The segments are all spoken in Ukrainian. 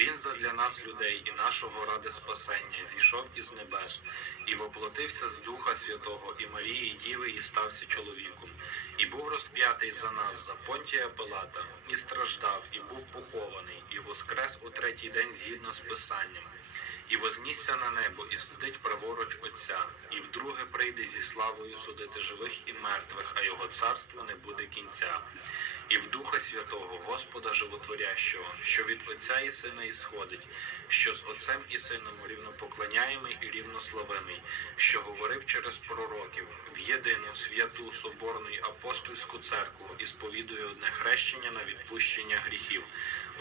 Він задля нас, людей і нашого ради спасення, зійшов із небес і воплотився з Духа Святого і Марії і Діви і стався чоловіком, і був розп'ятий за нас, за Понтія Пилата, і страждав, і був похований, і воскрес у третій день згідно з Писанням, і вознісся на небо, і сидить праворуч Отця, і вдруге прийде зі славою судити живих і мертвих, а його царство не буде кінця і в Духа Святого, Господа Животворящого, що від Отця і Сина ісходить, що з Отцем і Сином рівнопоклоняємий і рівнославимий, що говорив через пророків в єдину святу соборну й апостольську церкву і сповідує одне хрещення на відпущення гріхів.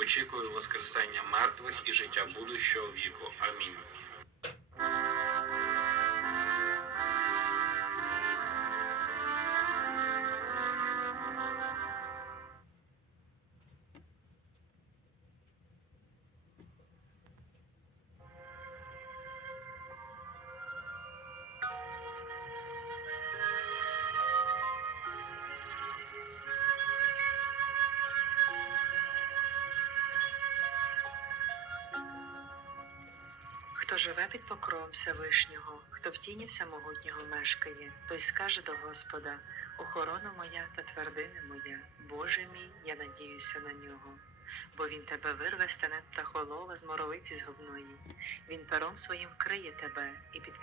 Очікую Воскресення мертвих і життя будущого віку. Амінь. Хто живе під покровом Всевишнього, хто в тіні всемогутнього мешкає, той скаже до Господа: Охорона моя та твердина моя, Боже мій, я надіюся на нього. Бо він тебе вирве стане птахолова з моровиці згубної, він пером своїм вкриє тебе і під